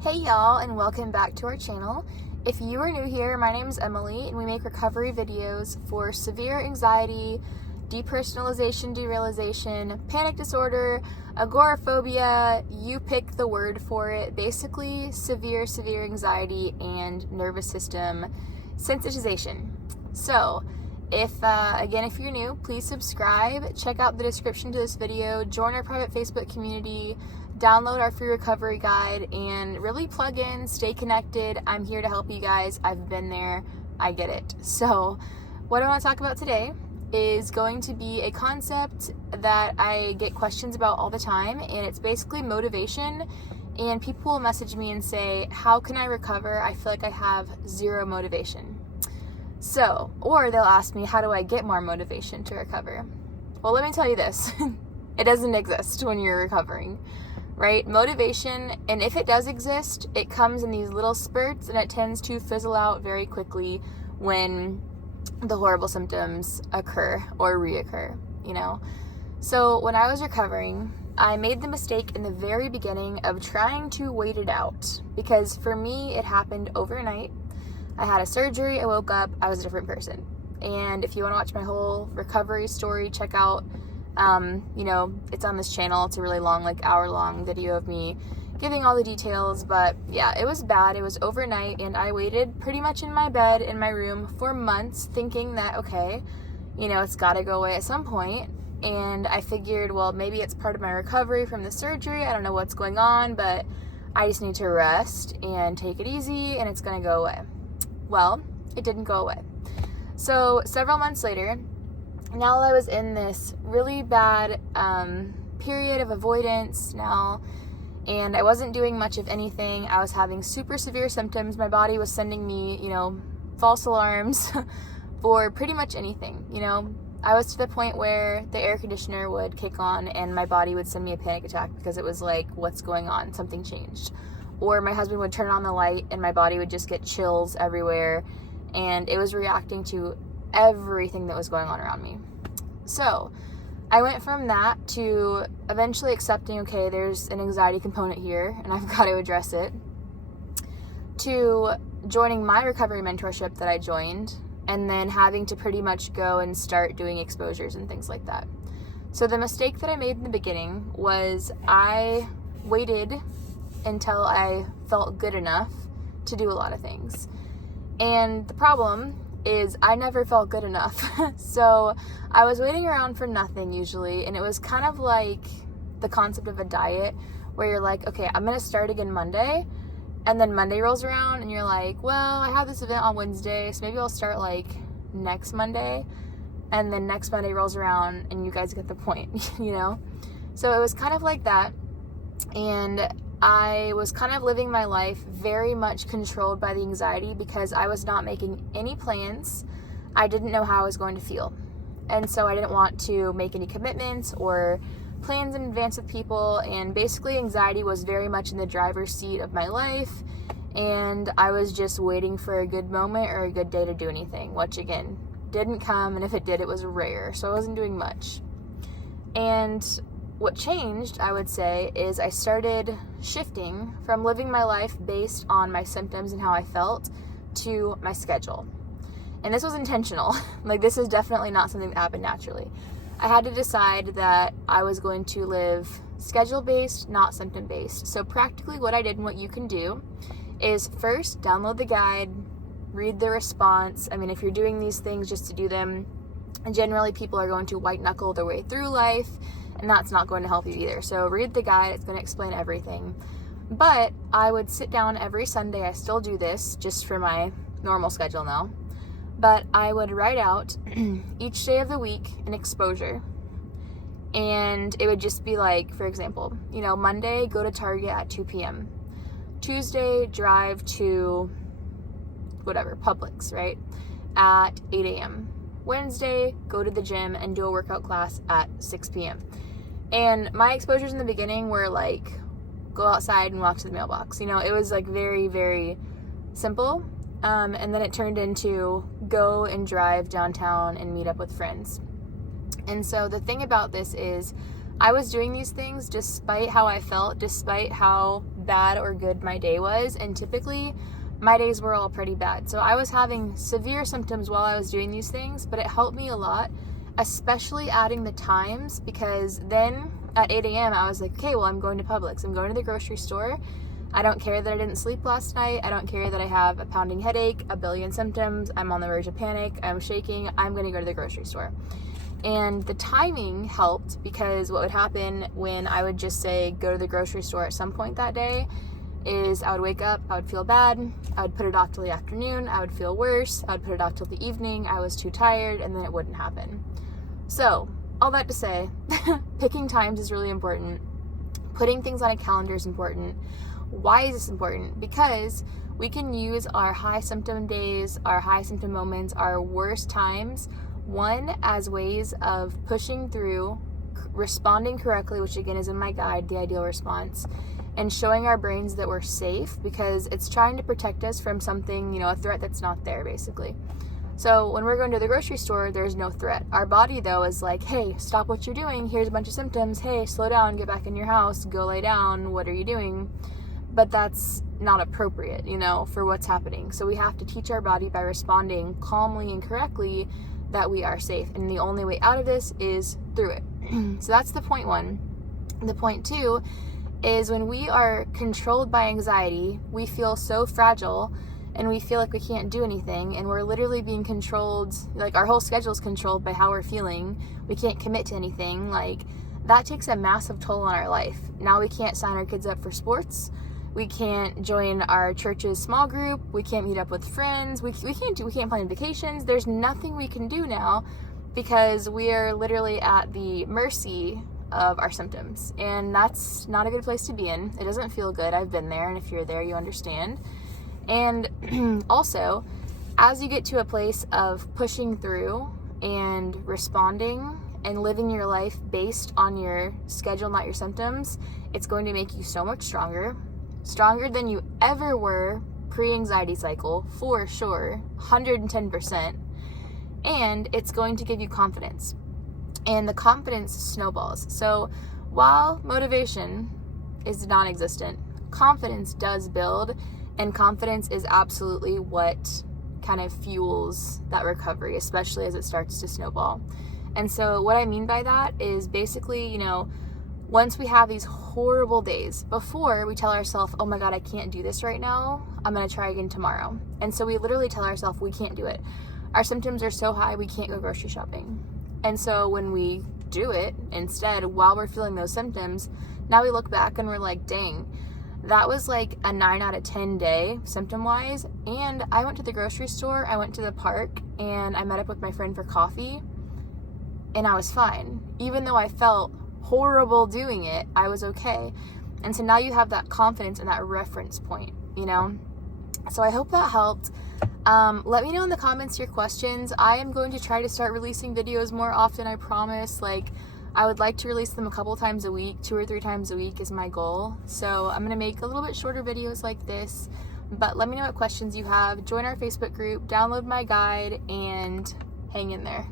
Hey y'all, and welcome back to our channel. If you are new here, my name is Emily and we make recovery videos for severe anxiety, depersonalization, derealization, panic disorder, agoraphobia, you pick the word for it, basically severe anxiety and nervous system sensitization. So if you're new, please subscribe, check out the description to this video, join our private Facebook community, download our free recovery guide, and really plug in, stay connected. I'm here to help you guys. I've been there. I get it. So what I want to talk about today is going to be a concept that I get questions about all the time, and it's basically motivation. And people will message me and say, how can I recover? I feel like I have zero motivation. So, or they'll ask me, how do I get more motivation to recover? Well, let me tell you this. It doesn't exist when you're recovering. Right? Motivation, and if it does exist, it comes in these little spurts and it tends to fizzle out very quickly when the horrible symptoms occur or reoccur, you know? So when I was recovering, I made the mistake in the very beginning of trying to wait it out, because for me, it happened overnight. I had a surgery, I woke up, I was a different person. And if you want to watch my whole recovery story, check out it's on this channel. It's a really long, hour-long video of me giving all the details, but yeah, it was bad. It was overnight, and I waited pretty much in my bed in my room for months thinking that, okay, it's got to go away at some point. And I figured, well, maybe it's part of my recovery from the surgery. I don't know what's going on, but I just need to rest and take it easy, and it's going to go away. Well, it didn't go away. So several months later, now I was in this really bad period of avoidance now, and I wasn't doing much of anything. I was having super severe symptoms. My body was sending me, false alarms for pretty much anything, I was to the point where the air conditioner would kick on and my body would send me a panic attack because it was like, what's going on? Something changed. Or my husband would turn on the light and my body would just get chills everywhere, and it was reacting to everything that was going on around me. So I went from that to eventually accepting, okay, there's an anxiety component here and I've got to address it, to joining my recovery mentorship that I joined, and then having to pretty much go and start doing exposures and things like that. So the mistake that I made in the beginning was I waited until I felt good enough to do a lot of things. And the problem is I never felt good enough. So I was waiting around for nothing usually, and it was kind of like the concept of a diet where you're like, okay, I'm gonna start again Monday, and then Monday rolls around and you're like, well, I have this event on Wednesday, so maybe I'll start next Monday, and then next Monday rolls around and you guys get the point. So it was kind of like that, and I was kind of living my life very much controlled by the anxiety because I was not making any plans. I didn't know how I was going to feel. And so I didn't want to make any commitments or plans in advance with people. And basically anxiety was very much in the driver's seat of my life. And I was just waiting for a good moment or a good day to do anything, which again, didn't come. And if it did, it was rare. So I wasn't doing much. And what changed, I would say, is I started shifting from living my life based on my symptoms and how I felt to my schedule. And this was intentional. This is definitely not something that happened naturally. I had to decide that I was going to live schedule-based, not symptom-based. So practically what I did and what you can do is first download the guide, read the response. If you're doing these things just to do them, generally people are going to white-knuckle their way through life, and that's not going to help you either. So read the guide, it's going to explain everything. But I would sit down every Sunday, I still do this just for my normal schedule now, but I would write out each day of the week an exposure. And it would just be for example, Monday, go to Target at 2 p.m. Tuesday, drive to whatever, Publix, right, at 8 a.m. Wednesday, go to the gym and do a workout class at 6 p.m. And my exposures in the beginning were go outside and walk to the mailbox. It was very, very simple. And then it turned into go and drive downtown and meet up with friends. And so the thing about this is I was doing these things despite how I felt, despite how bad or good my day was, and typically my days were all pretty bad. So I was having severe symptoms while I was doing these things, but it helped me a lot, especially adding the times, because then at 8 a.m. I was like, okay, well, I'm going to Publix. I'm going to the grocery store. I don't care that I didn't sleep last night. I don't care that I have a pounding headache, a billion symptoms. I'm on the verge of panic. I'm shaking. I'm going to go to the grocery store. And the timing helped, because what would happen when I would just say go to the grocery store at some point that day is I would wake up, I would feel bad, I would put it off till the afternoon, I would feel worse, I would put it off till the evening, I was too tired, and then it wouldn't happen. So, all that to say, picking times is really important. Putting things on a calendar is important. Why is this important? Because we can use our high symptom days, our high symptom moments, our worst times, one, as ways of pushing through, responding correctly, which again is in my guide, the ideal response, and showing our brains that we're safe, because it's trying to protect us from something, a threat that's not there, basically. So when we're going to the grocery store, there's no threat. Our body, though, is like, hey, stop what you're doing. Here's a bunch of symptoms. Hey, slow down, get back in your house, go lay down. What are you doing? But that's not appropriate, for what's happening. So we have to teach our body by responding calmly and correctly that we are safe. And the only way out of this is through it. So that's the point one. The point two is when we are controlled by anxiety, we feel so fragile and we feel like we can't do anything, and we're literally being controlled, like our whole schedule is controlled by how we're feeling. We can't commit to anything. Like, that takes a massive toll on our life. Now we can't sign our kids up for sports. We can't join our church's small group. We can't meet up with friends. We can't plan vacations. There's nothing we can do now, because we are literally at the mercy of our symptoms, and that's not a good place to be in. It doesn't feel good. I've been there, and if you're there, you understand. And also, as you get to a place of pushing through and responding and living your life based on your schedule, not your symptoms, it's going to make you so much stronger than you ever were pre-anxiety cycle, for sure, 110%. And it's going to give you confidence. And the confidence snowballs. So while motivation is non-existent, confidence does build, and confidence is absolutely what kind of fuels that recovery, especially as it starts to snowball. And so what I mean by that is basically, once we have these horrible days, before we tell ourselves, oh my God, I can't do this right now, I'm going to try again tomorrow. And so we literally tell ourselves we can't do it. Our symptoms are so high, we can't go grocery shopping. And so when we do it instead, while we're feeling those symptoms, now we look back and we're like, dang, that was like a 9 out of 10 day symptom-wise. And I went to the grocery store, I went to the park, and I met up with my friend for coffee, and I was fine. Even though I felt horrible doing it, I was okay. And so now you have that confidence and that reference point, So I hope that helped. Let me know in the comments your questions. I am going to try to start releasing videos more often, I promise. I would like to release them a couple times a week, 2 or 3 times a week is my goal. So I'm going to make a little bit shorter videos like this, but let me know what questions you have. Join our Facebook group, download my guide, and hang in there.